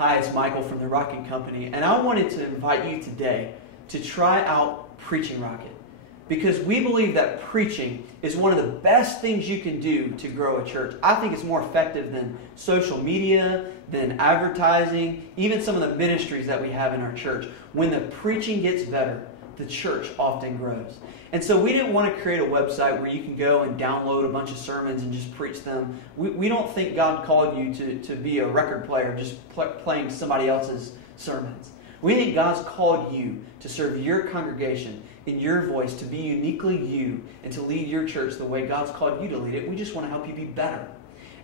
Hi, it's Michael from the Rocket Company, and I wanted to invite you today to try out Preaching Rocket, because we believe that preaching is one of the best things you can do to grow a church. I think it's more effective than social media, than advertising, even some of the ministries that we have in our church. When the preaching gets better, the church often grows. And so we didn't want to create a website where you can go and download a bunch of sermons and just preach them. We don't think God called you to be a record player just playing somebody else's sermons. We think God's called you to serve your congregation in your voice, to be uniquely you, and to lead your church the way God's called you to lead it. We just want to help you be better.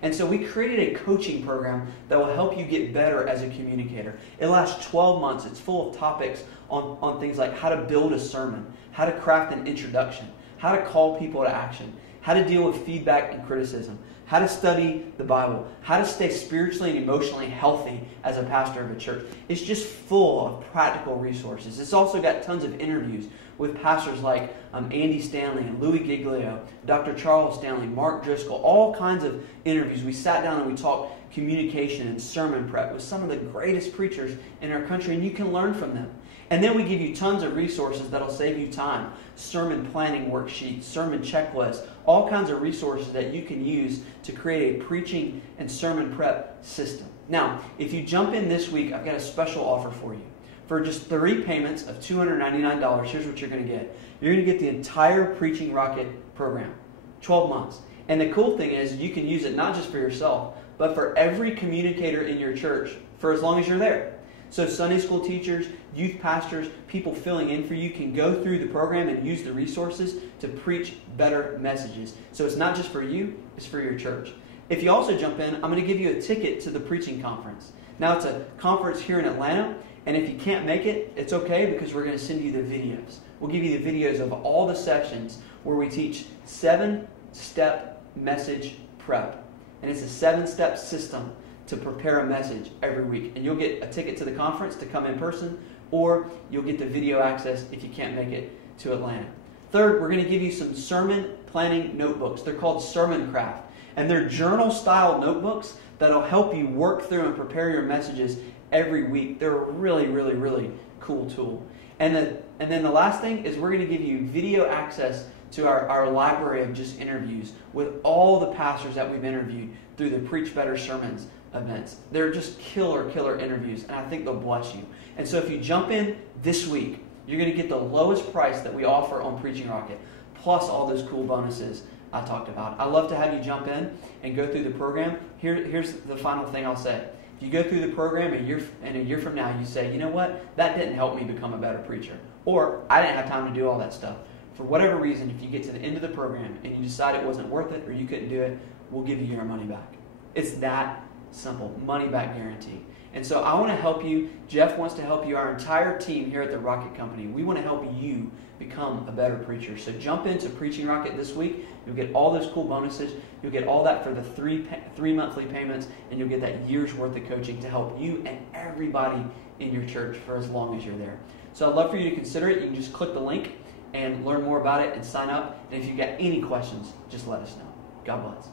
And so we created a coaching program that will help you get better as a communicator. It lasts 12 months. It's full of topics on things like how to build a sermon, how to craft an introduction, how to call people to action, how to deal with feedback and criticism, how to study the Bible, how to stay spiritually and emotionally healthy as a pastor of a church. It's just full of practical resources. It's also got tons of interviews with pastors like Andy Stanley and Louis Giglio, Dr. Charles Stanley, Mark Driscoll, all kinds of interviews. We sat down and we talked communication and sermon prep with some of the greatest preachers in our country, and you can learn from them. And then we give you tons of resources that'll save you time. Sermon planning worksheets, sermon checklists, all kinds of resources that you can use to create a preaching and sermon prep system. Now, if you jump in this week, I've got a special offer for you. For just 3 payments of $299, here's what you're going to get. You're going to get the entire Preaching Rocket program, 12 months. And the cool thing is you can use it not just for yourself, but for every communicator in your church for as long as you're there. So Sunday school teachers, youth pastors, people filling in for you can go through the program and use the resources to preach better messages. So it's not just for you, it's for your church. If you also jump in, I'm going to give you a ticket to the preaching conference. Now, it's a conference here in Atlanta, and if you can't make it, it's okay, because we're going to send you the videos. We'll give you the videos of all the sessions where we teach 7-step message prep. And it's a 7-step system to prepare a message every week. And you'll get a ticket to the conference to come in person, or you'll get the video access if you can't make it to Atlanta. Third, we're going to give you some sermon planning notebooks. They're called Sermon Craft. And they're journal-style notebooks that'll help you work through and prepare your messages every week. They're a really, really, really cool tool. And then the last thing is we're going to give you video access to our library of just interviews with all the pastors that we've interviewed through the Preach Better Sermons events. They're just killer interviews, and I think they'll bless you. And so if you jump in this week, you're going to get the lowest price that we offer on Preaching Rocket, plus all those cool bonuses I talked about. I'd love to have you jump in and go through the program. Here's the final thing I'll say. If you go through the program and a year from now you say, you know what, that didn't help me become a better preacher, or I didn't have time to do all that stuff. For whatever reason, if you get to the end of the program and you decide it wasn't worth it or you couldn't do it, we'll give you your money back. It's that simple, money back guarantee. And so I want to help you. Jeff wants to help you. Our entire team here at the Rocket Company, we want to help you become a better preacher. So jump into Preaching Rocket this week. You'll get all those cool bonuses. You'll get all that for the three monthly payments, and you'll get that year's worth of coaching to help you and everybody in your church for as long as you're there. So I'd love for you to consider it. You can just click the link and learn more about it and sign up. And if you've got any questions, just let us know. God bless.